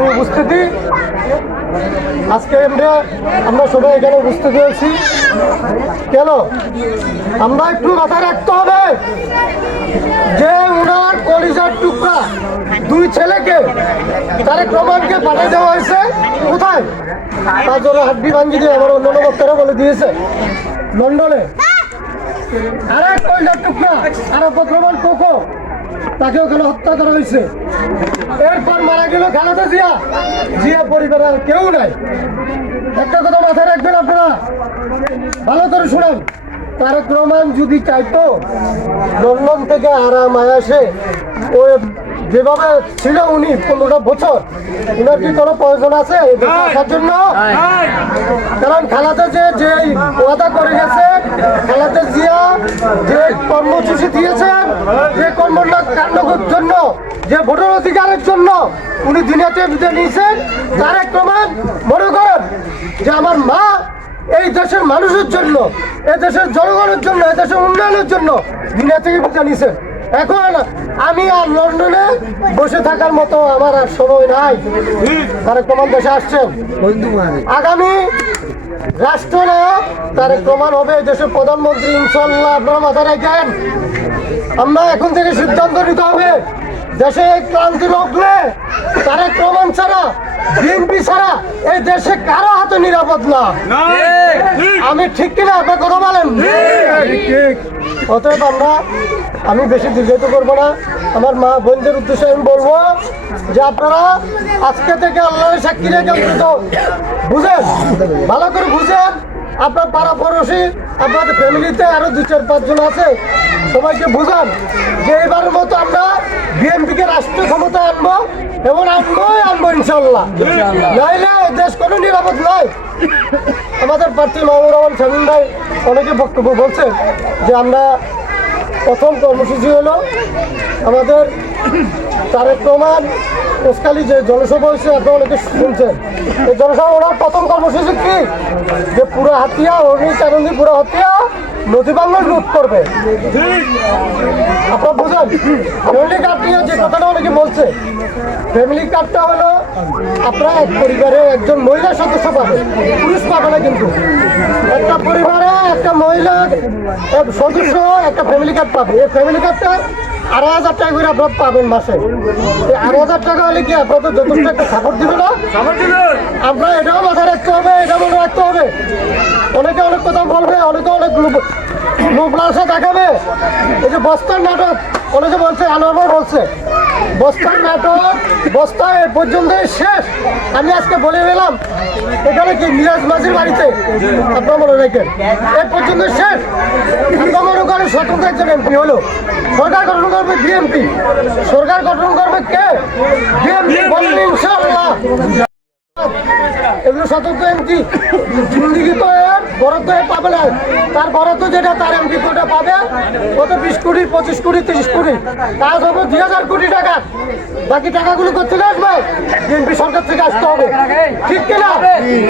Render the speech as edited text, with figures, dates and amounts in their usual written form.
সংগ্রামী উপস্থিতি। আজকে আমরা সবাই এখানে উপস্থিত হয়েছি কেন? আমরা একটু মাথায় রাখতে হবে যে উনার কলিজার টুকরা দুই ছেলেকে তারেক রহমানকে পাঠিয়ে দেওয়া হয়েছে কোথায়? তার জন্য হাড্ডি ভাঙ্গি দিয়ে আমার অন্যান্য বক্তারা বলে দিয়েছে লন্ডনে। আরেক কলিজার টুকরা আরাফাত রহমান কোকো, তাকে ওখানে হত্যা করা হয়েছে। এরপর মারা গেল খালেদা জিয়া। জিয়া পরিবারের কেউ নাই। একটা কথা মাথায় রাখবেন আপনারা, ভালো করে শুনেন। তারেক রহমান যদি চাইতো লন্ডন থেকে আরাম আয়াসে ও যেভাবে ছিল উনি 15টা বছর, উনার কি কোনো প্রয়োজন আছে আসার জন্য? কারণ খালেদা যে ওয়াদা করে গেছে, খালেদা জিয়া যে কর্মসূচি দিয়েছেন, যে কর্মকাণ্ডের জন্য, যে ভোটার অধিকারের জন্য উনি দুনিয়াতে বিদায় নিয়েছেন, তারেক রহমান মনে করেন যে আমার মা এই দেশের মানুষের জন্য, এই দেশের জনগণের জন্য, এই দেশের উন্নয়নের জন্য দুনিয়া থেকে বিদায় নিয়েছেন। এখন আমি আর লন্ডনে বসে থাকার মতো আমার আর সময় নাই। তারেক রহমান দেশে আসছেন, আগামী রাষ্ট্রনায়ক তারেক রহমান হবে দেশের প্রধানমন্ত্রী ইনশাল্লাহ। আপনারা মাথায় রাখেন। আমরা এখন থেকে সিদ্ধান্ত নিতে হবে, দেশে ক্রান্তি রোখলে তারেক রহমান ছাড়া, বিএনপি ছাড়া এই দেশে কারো হাতে নিরাপদ না। আমি ঠিক কিনা? আপনার কথা বলেন। অতএব আমি বেশি দীর্ঘায়িত করবো না। আমার মা বোনদের উদ্দেশ্যে আমি বলবো যে আপনারা আজকে থেকে আল্লাহর সাক্ষী রেখে অন্তত বুঝেন, ভালো করে বুঝেন। আপনার পাড়া পড়োশি, আপনাদের ফ্যামিলিতে আরো 2-4-5 জন আছে, সবাইকে বুঝান যে এবারের মতো আমরা বিএনপিকে রাষ্ট্রীয় ক্ষমতা আনবো এবং আনবো ইনশাল্লাহ। নাইলে দেশ কোনো নিরাপদ নয়। আমাদের প্রার্থী মাহমুদ রহমান শামীম ভাই অনেকে বক্তব্য বলছে যে আমরা প্রথম কর্মসূচি হলো আমাদের তারেক রহমান কোষকালী যে জনসভা হয়েছে, আপনারা অনেকে শুনছেন। এই জনসভা ওনার প্রথম কর্মসূচি কি? যে পুরো হাতিয়া চারন্দি পুরো হাতিয়া নদী বাংলা লুট করবে। আপনারা বুঝেন, ফ্যামিলি কার্ড নিয়ে যে কথাটা অনেকে বলছে, ফ্যামিলি কার্ডটা হলো আপনারা এক পরিবারে একজন মহিলা সদস্য পাবে, পুরুষ পাবে না। কিন্তু একটা পরিবারে একটা মহিলা সদস্য একটা ফ্যামিলি কার্ড পাবে। এই ফ্যামিলি কার্ডটা 18,000 টাকা করে আপনার পাবেন মাসে। এই 18,000 টাকা হলে কি আপনাদের যথেষ্ট একটা সাপোর্ট দিবে না? আপনার এটাও মাথায় রাখতে হবে, এটা মনে রাখতে হবে। অনেকে অনেক কথা বলবে, অনেকে অনেক লোভ লালসা দেখাবে। এই যে বস্তার নাটক অনেকে বলছে, আনোয়ার বলছে বস্তার নাটক, বস্তা এ পর্যন্ত শেষ। আমি আজকে বলে দিলাম এখানে কি মিরাজ মাঝির বাড়িতে, আপনারা মনে রাখেন এ পর্যন্ত শেষ। আমরা মনে করেন স্বতন্ত্র একজন এমপি হলো, সরকার গঠন করবে বিএনপি। সরকার গঠন করবে কে? বিএনপি বলেন ইনশাআল্লাহ। এগুলো স্বতন্ত্র এমপি জিন্দিগি তো বরাদ্দ পাবে না। তার বরাদ্দ যেটা তার এমপি কোটা পাবে, কত 20 কোটি, 25 কোটি, 30 কোটি, কাজ হবে 2000 কোটি টাকা। বাকি টাকাগুলো করতে আসবে বিএনপি সরকার থেকে আসতে হবে, ঠিক কিনা?